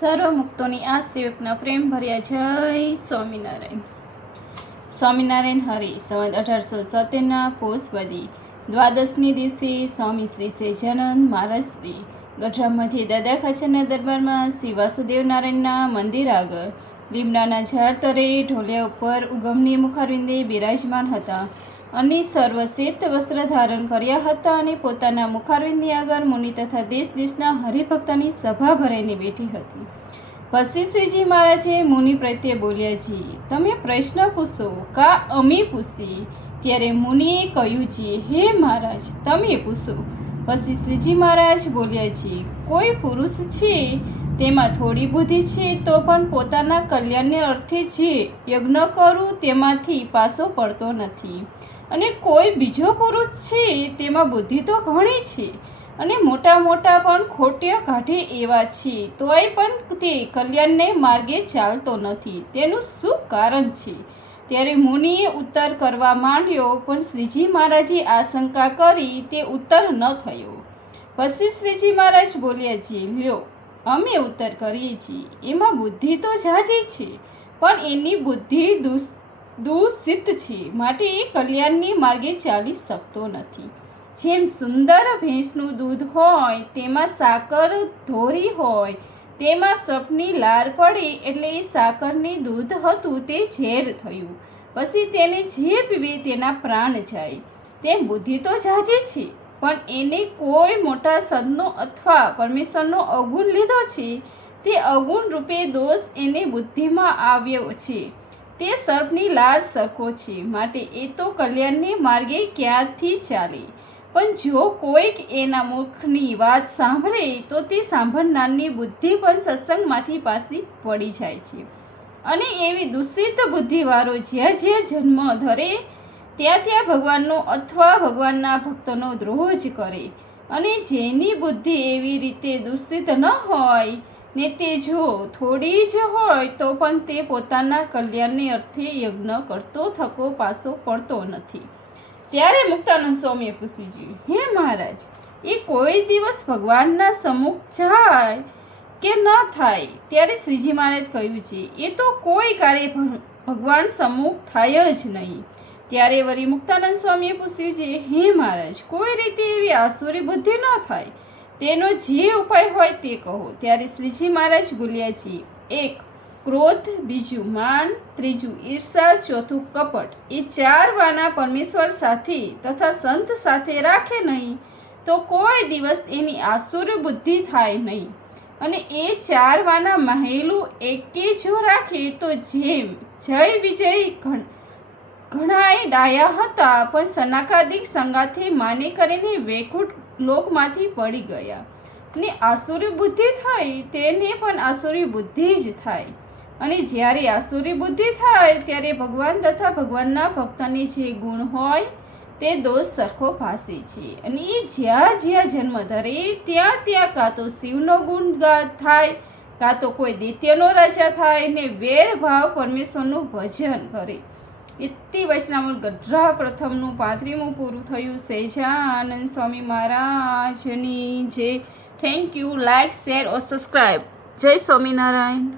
સર્વમુક્તોની આ સેવકના પ્રેમ ભર્યા જય સ્વામિનારાયણ. સ્વામિનારાયણ હરિ સંવત 1870 કોષવદી દ્વાદશની દિવસે સ્વામી શ્રી સેજાનંદ મહારાજ શ્રી ગઢડા મધ્યે દાદા ખાચરના દરબારમાં શ્રી વાસુદેવ નારાયણના મંદિર આગળ લીમડાના ઝાડ તરે ઢોલિયા ઉપર ઉગમની મુખારવિંદે બિરાજમાન હતા અને સર્વશ્વેત વસ્ત્ર ધારણ કર્યા હતા અને પોતાના મુખારવિંદની આગળ મુનિ તથા દેશ દેશના હરિભક્તની સભા ભરાઈને બેઠી હતી. પછી શ્રીજી મહારાજે મુનિ પ્રત્યે બોલ્યાજી, તમે પ્રશ્ન પૂછો કા અમે પૂછી? ત્યારે મુનિએ કહ્યું, હે મહારાજ તમે પૂછો. પછી શ્રીજી મહારાજ બોલ્યાજી, કોઈ પુરુષ છે તેમાં થોડી બુદ્ધિ છે તો પણ પોતાના કલ્યાણને અર્થે જે યજ્ઞ કરું તેમાંથી પાછો પડતો નથી, અને કોઈ બીજો પુરુષ છે તેમાં બુદ્ધિ તો ઘણી છે અને મોટા મોટા પણ ખોટ્યા કાઢે એવા છે, તોય પણ તે કલ્યાણને માર્ગે ચાલતો નથી. તેનું શું કારણ છે? ત્યારે મુનિએ ઉત્તર કરવા માંડ્યો, પણ શ્રીજી મહારાજે આશંકા કરી તે ઉત્તર ન થયો. પછી શ્રીજી મહારાજ બોલ્યા, લ્યો અમે ઉત્તર કરીએ છીએ. એમાં બુદ્ધિ તો ઝાઝી છે, પણ એની બુદ્ધિ દૂષિત છે, માટે એ કલ્યાણની માર્ગે ચાલી શકતો નથી. જેમ સુંદર ભેંસનું દૂધ હોય તેમાં સાકર ધોરી હોય, તેમાં સપની લાર પડી એટલે એ સાકરની દૂધ હતું તે ઝેર થયું, પછી તેને જે પીવે તેના પ્રાણ જાય. તેમ બુદ્ધિ તો ઝાઝી છે, પણ એને કોઈ મોટા સદનો અથવા પરમેશ્વરનો અવગુણ લીધો છે. તે અવગુણ રૂપે દોષ એને બુદ્ધિમાં આવ્યો છે. તે સર્પની લાર સરખો છે, માટે એ તો કલ્યાણને માર્ગે ક્યાંથી ચાલે? પણ જો કોઈક એના મુખની વાત સાંભળે તો તે સાંભળનારની બુદ્ધિ પણ સત્સંગમાંથી પાછી પડી જાય છે, અને એવી દૂષિત બુદ્ધિવાળો જ્યાં જ્યાં જન્મ ધરે ત્યાં ત્યાં ભગવાનનો અથવા ભગવાનના ભક્તોનો દ્રોહ જ કરે. અને જેની બુદ્ધિ એવી રીતે દૂષિત ન હોય ને તે જો થોડી જ હોય તો પણ તે પોતાના કલ્યાણને અર્થે યજ્ઞ કરતો થકો પાછો પડતો નથી. ત્યારે મુક્તાનંદ સ્વામીએ પૂછ્યું, હે મહારાજ, એ કોઈ દિવસ ભગવાનના સમ્મુખ જાય કે ન થાય? ત્યારે શ્રીજી મહારાજ કહ્યું છે, એ તો કોઈ કાર્ય ભગવાન સમ્મુખ થાય જ નહીં. ત્યારે વળી મુક્તાનંદ સ્વામીએ પૂછ્યું છે, હે મહારાજ, કોઈ રીતે એવી આસુરી બુદ્ધિ ન થાય, તેનો જે ઉપાય હોય તે કહો. ત્યારે શ્રીજી મહારાજ બોલ્યા છે, એક ક્રોધ, બીજું માન, ત્રીજું ઈર્ષા, ચોથું કપટ. એ 4 વાના પરમેશ્વર સાથે તથા સંત સાથે રાખે નહીં તો કોઈ દિવસ એની આસુરી બુદ્ધિ થાય નહીં. અને એ 4 વાના મહેલું એકે જો રાખે તો જેમ જય વિજય ઘણાએ ડાયા હતા પણ સનાકાદિક સંગાથે માને કરીને વૈકુંઠ લોકમાંથી પડી ગયા, અને આસુરી બુદ્ધિ થઈ તેને પણ આસુરી બુદ્ધિ જ થાય. અને જ્યારે આસુરી બુદ્ધિ થાય ત્યારે ભગવાન તથા ભગવાનના ભક્તને જે ગુણ હોય તે દોષ સરખો ભાસે છે, અને એ જ્યાં જ્યાં જન્મ ધરે ત્યાં ત્યાં કાં તો શિવનો ગુણગાન થાય, કાં તો કોઈ દૈત્યનો રાજા થાય ને વેર ભાવ પરમેશ્વરનું ભજન કરે. ઇતિ વૈષ્ણવ ગઢડા પ્રથમનું 35મું પૂરું થયું. સહેજાનંદ સ્વામી મહારાજની જય. Thank you. Like, share or subscribe. જય સ્વામિનારાયણ.